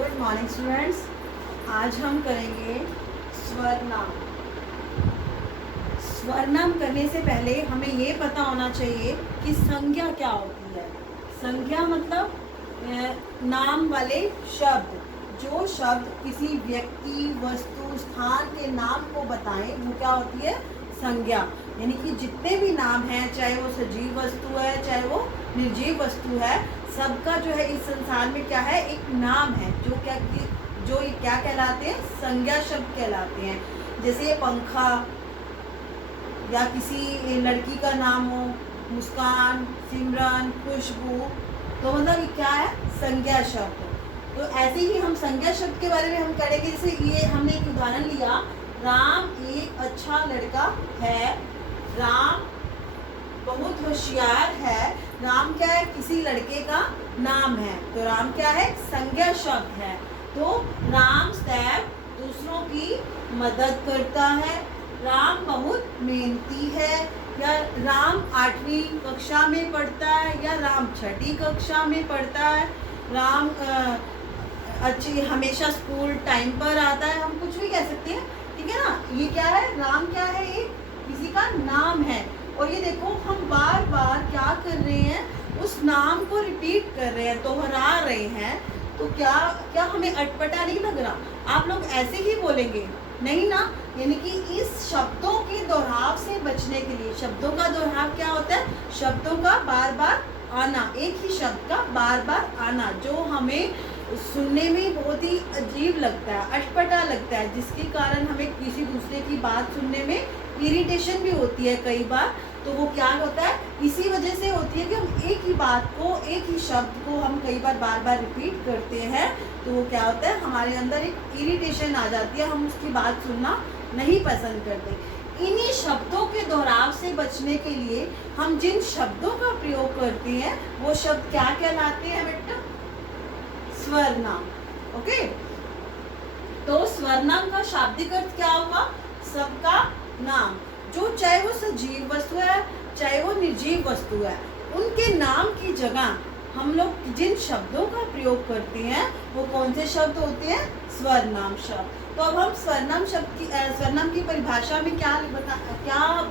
Good morning students. आज हम करेंगे स्वर नाम। स्वर नाम करने से पहले हमें ये पता होना चाहिए कि संज्ञा क्या होती है। संज्ञा मतलब नाम वाले शब्द, जो शब्द किसी व्यक्ति, वस्तु, स्थान के नाम को बताएं, वो क्या होती है? संज्ञा। यानी कि जितने भी नाम हैं, चाहे वो सजीव वस्तु है, चाहे वो निर्जीव वस्तु है, सबका जो है इस संसार में क्या है? एक नाम है, जो ये क्या कहलाते हैं? संज्ञा शब्द कहलाते हैं। जैसे ये पंखा, या किसी लड़की का नाम हो, मुस्कान, सिमरन, खुशबू, तो मतलब ये क्या है? संज्ञा शब्द। तो ऐसे ही हम संज्ञा शब्द के बारे में हम करेंगे। जैसे ये हमने एक उदाहरण लिया, राम एक अच्छा लड़का है, राम बहुत होशियार है। राम क्या है? किसी लड़के का नाम है, तो राम क्या है? संज्ञा शब्द है। तो राम सदैव दूसरों की मदद करता है, राम बहुत मेहनती है, या राम 8वीं कक्षा में पढ़ता है, या राम 6ठी कक्षा में पढ़ता है, राम अच्छी हमेशा स्कूल टाइम पर आता है। हम कुछ भी कह सकते हैं, ठीक है ना। ये क्या है? राम क्या है? ये किसी का नाम है। और ये देखो, हम बार बार क्या कर रहे हैं? उस नाम को रिपीट कर रहे हैं, दोहरा रहे हैं। तो क्या क्या हमें अटपटा नहीं लग रहा? आप लोग ऐसे ही बोलेंगे नहीं ना? यानी कि इस शब्दों के दोहराव से बचने के लिए, शब्दों का दोहराव क्या होता है? शब्दों का बार बार आना, एक ही शब्द का बार बार आना, जो हमें सुनने में बहुत ही अजीब लगता है, अटपटा लगता है, जिसके कारण हमें किसी दूसरे की बात सुनने में इरिटेशन भी होती है कई बार। तो वो क्या होता है? इसी वजह से होती है कि हम एक ही बात को, एक ही शब्द को हम कई बार बार रिपीट करते हैं। तो वो क्या होता है? हमारे अंदर एक इरिटेशन आ जाती है, हम उसकी बात सुनना नहीं पसंद करते। इन्हीं शब्दों के दोहराव से बचने के लिए हम जिन शब्दों का प्रयोग करते हैं, वो शब्द क्या कहलाते हैं बेटा? स्वर नाम। ओके, तो स्वर नाम का शाब्दिक अर्थ क्या होगा? सबका नाम। जो चाहे वो सजीव वस्तु है, चाहे वो निर्जीव वस्तु है, उनके नाम की जगह हम लोग जिन शब्दों का प्रयोग करते हैं, वो कौन से शब्द होते हैं? स्वर नाम शब्द। तो अब हम स्वरनाम शब्द की स्वरनाम की परिभाषा में क्या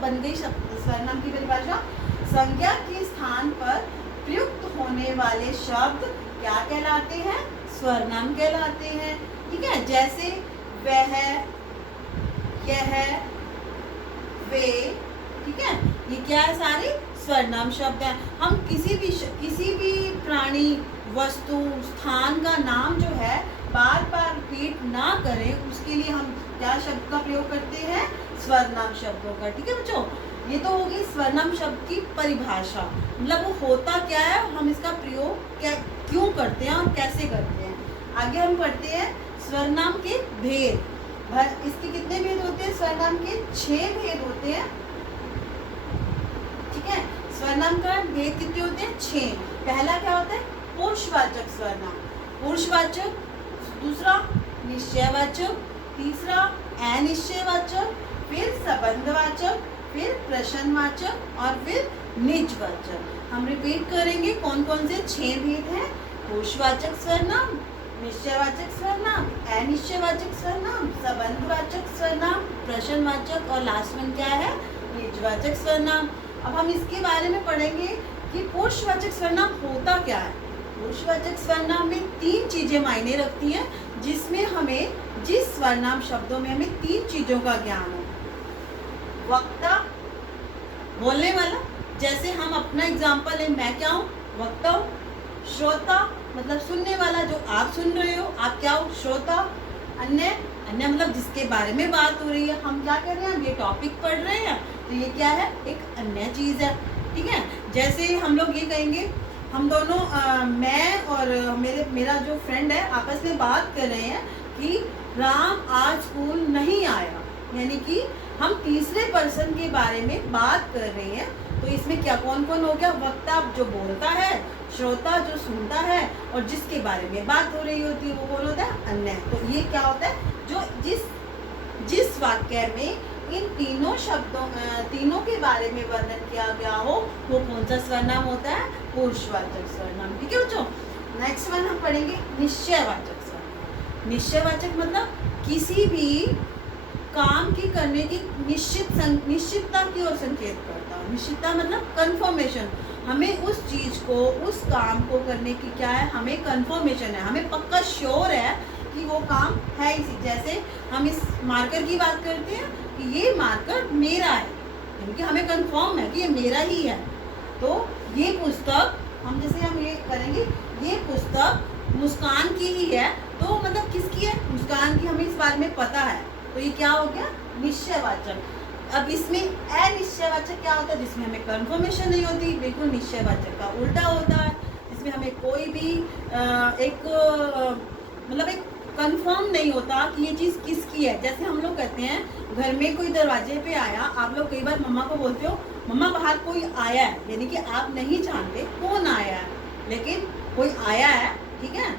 बन गई? स्वरनाम की परिभाषा, संज्ञा के स्थान पर प्रयुक्त होने वाले शब्द क्या कहलाते हैं? स्वरनाम कहलाते हैं। ठीक है, जैसे वह, यह, वे, ठीक है, ये क्या है? सारे स्वरनाम शब्द हैं। हम किसी भी प्राणी, वस्तु, स्थान का नाम जो है बार बार रिपीट ना करें, उसके लिए हम क्या शब्द का प्रयोग करते हैं? स्वरनाम शब्दों का। ठीक है बच्चों, ये तो होगी स्वरनाम शब्द की परिभाषा, मतलब वो होता क्या है, हम इसका प्रयोग क्यों करते हैं और कैसे करते हैं। आगे हम पढ़ते हैं स्वरनाम के भेद। इसके कितने भेद होते हैं? स्वरनाम के 6 भेद होते हैं। ठीक है, स्वरनाम का भेद कितने होते हैं? 6। पहला क्या होता है? पुरुषवाचक स्वरनाम, पुरुषवाचक। दूसरा निश्चयवाचक, तीसरा अनिश्चयवाचक, फिर संबंधवाचक, फिर प्रश्नवाचक और फिर निजवाचक। हम रिपीट करेंगे कौन कौन से 6 भेद हैं? पुरुषवाचक स्वरनाम, निश्चयवाचक स्वरनाम, अनिश्चयवाचक स्वरनाम, संबंधवाचक स्वरनाम, प्रश्नवाचक और लास्ट वन क्या है? निजवाचक स्वरनाम। अब हम इसके बारे में पढ़ेंगे कि पुरुषवाचक स्वरनाम होता क्या है। पुरुषवाचक स्वरनाम में 3 चीजें मायने रखती हैं, जिसमें हमें, जिस स्वरनाम शब्दों में हमें 3 चीजों का ज्ञान हो। वक्ता, बोलने वाला, जैसे हम अपना एग्जाम्पल है, मैं क्या हूँ? वक्ता हूँ। श्रोता मतलब सुनने वाला, जो आप सुन रहे हो, आप क्या हो? श्रोता। अन्य मतलब जिसके बारे में बात हो रही है, हम क्या कर रहे हैं? ये टॉपिक पढ़ रहे हैं, तो ये क्या है? एक अन्य चीज है। ठीक है, जैसे हम लोग ये कहेंगे, हम दोनों मैं और मेरा जो फ्रेंड है, आपस में बात कर रहे हैं कि राम आज स्कूल नहीं आया, यानी कि हम तीसरे पर्सन के बारे में बात कर रहे हैं। तो इसमें क्या कौन कौन हो गया? वक्ता जो बोलता है, श्रोता जो सुनता है, और जिसके बारे में बात हो रही होती है वो कौन होता है? अन्य। तो ये क्या होता है? जो जिस वाक्य में इन तीनों के बारे में वर्णन किया गया हो, वो कौन सा स्वरनाम होता है? पुरुषवाचक स्वरनाम। ठीक है बच्चों, नेक्स्ट वन हम पढ़ेंगे निश्चयवाचक स्वरनाम। निश्चयवाचक मतलब किसी भी काम की करने की निश्चितता की ओर संकेत करता है। निश्चितता मतलब कंफर्मेशन, हमें उस चीज को, उस काम को करने की क्या है, हमें कंफर्मेशन है, हमें पक्का श्योर है कि वो काम है इसी। जैसे हम इस मार्कर की बात करते हैं कि ये मार्कर मेरा है, क्योंकि हमें कंफर्म है कि ये मेरा ही है। तो ये पुस्तक हम जैसे हम ये करेंगे, ये पुस्तक मुस्कान की ही है, तो मतलब किसकी है, मुस्कान की, हमें इस बारे में पता है। तो ये क्या हो गया, निश्चयवाचक। अब इसमें अनिश्चयवाचक क्या होता है, जिसमें हमें कंफर्मेशन नहीं होती, बिल्कुल निश्चयवाचक का उल्टा होता है, जिसमें हमें कोई भी मतलब एक कंफर्म नहीं होता कि ये चीज़ किसकी है। जैसे हम लोग कहते हैं घर में कोई दरवाजे पे आया, आप लोग कई बार मम्मा को बोलते हो मम्मा बाहर कोई आया है, यानी कि आप नहीं जानते कौन आया है, लेकिन कोई आया है, ठीक है।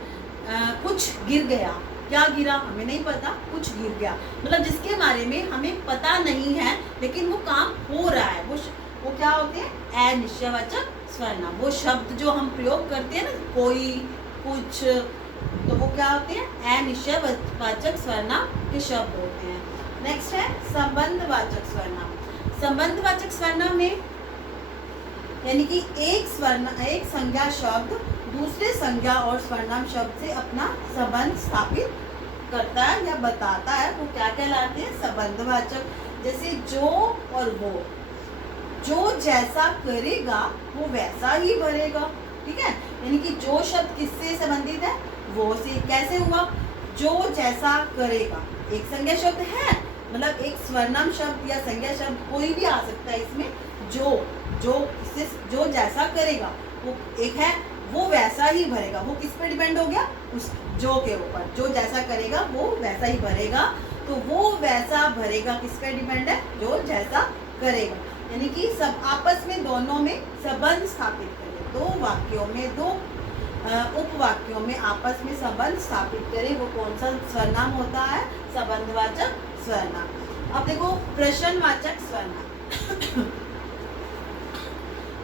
कुछ गिर गया, क्या गिरा हमें नहीं पता, कुछ गिर गया, मतलब जिसके बारे में हमें पता नहीं है लेकिन वो काम हो रहा है, वो क्या होते हैं, अनिश्चयवाचक सर्वनाम। वो शब्द जो हम प्रयोग करते हैं ना, कोई, कुछ, तो वो क्या होते हैं, अनिश्चयवाचक सर्वनाम के शब्द होते हैं। नेक्स्ट है संबंधवाचक सर्वनाम। संबंधवाचक सर्वनाम में यानी कि एक संज्ञा शब्द दूसरे संज्ञा और सर्वनाम शब्द से अपना संबंध स्थापित करता है या बताता है, वो क्या कहलाते हैं, संबंधवाचक। जैसे जो और वो, जो जैसा करेगा वो वैसा ही भरेगा, ठीक है। यानी कि जो शब्द किससे संबंधित है, वो से। कैसे हुआ, जो जैसा करेगा, एक संज्ञा शब्द है, मतलब एक स्वर्णाम शब्द या संज्ञा शब्द कोई भी आ सकता है इसमें। जो जैसा करेगा वो एक है, वो वैसा ही भरेगा, वो किस पे डिपेंड हो गया, उस जो के ऊपर। जो जैसा करेगा वो वैसा ही भरेगा, तो वो वैसा भरेगा किस पे डिपेंड है, जो जैसा करेगा। यानी कि सब आपस में, दोनों में संबंध स्थापित करें, दो वाक्यों में, दो उपवाक्यों में आपस में संबंध स्थापित करें, वो कौन सा सर्वनाम होता है, संबंधवाचक सर्वनाम। अब देखो प्रश्नवाचक सर्वनाम।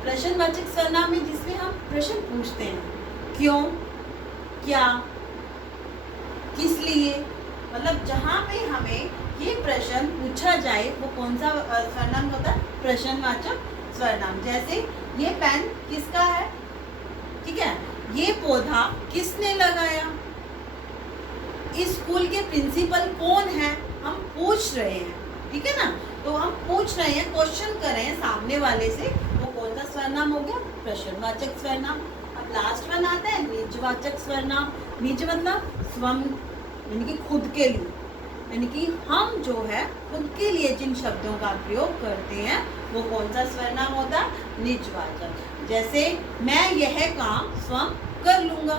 प्रश्नवाचक सर्वनाम में जिसमें हम प्रश्न पूछते हैं, क्यों, क्या, किस लिए, मतलब जहाँ पे हमें ये प्रश्न पूछा जाए वो कौन सा सर्वनाम होता है, प्रश्नवाचक सर्वनाम। जैसे ये पेन किसका है, ठीक है, ये पौधा किसने लगाया, इस स्कूल के प्रिंसिपल कौन है, हम पूछ रहे हैं, ठीक है ना। तो हम पूछ रहे हैं, क्वेश्चन कर रहे हैं सामने वाले से, वो कौन सा सर्वनाम हो गया, प्रश्नवाचक सर्वनाम। अब लास्ट वन आता है निजवाचक सर्वनाम। निज मतलब स्वयं, यानी कि खुद के लिए, यानी कि हम जो है खुद के लिए जिन शब्दों का प्रयोग करते हैं वो कौन सा सर्वनाम होता है, निजवाचक। जैसे मैं यह काम स्वयं कर लूँगा,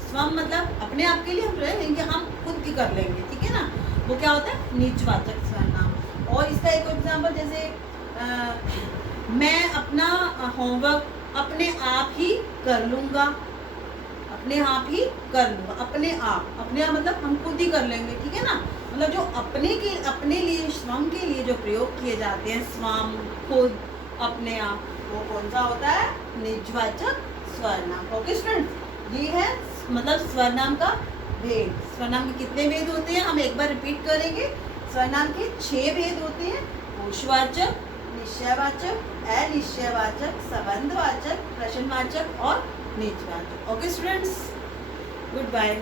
स्वयं मतलब अपने आप के लिए हम लेंगे, हम खुद की कर लेंगे, ठीक है ना, वो क्या होता है, निजवाचक सर्वनाम। और इसका एक एग्जाम्पल, जैसे मैं अपना होमवर्क अपने आप ही कर लूँगा, अपने आप ही कर लूँगा, अपने आप मतलब हम खुद ही कर लेंगे, ठीक है ना। मतलब जो अपने लिए, स्वयं के लिए जो प्रयोग किए जाते हैं, स्वयं, खुद, अपने आप, वो कौन सा होता है, निजवाचक सर्वनाम। ओके स्टूडेंट्स, ये है मतलब सर्वनाम का भेद। सर्वनाम के कितने भेद होते हैं, हम एक बार रिपीट करेंगे। सर्वनाम के 6 भेद होते हैं, पुरुषवाचक, निश्चयवाचक, अनिश्चयवाचक, संबंधवाचक, प्रश्नवाचक और निजवाचक। Okay students, good bye.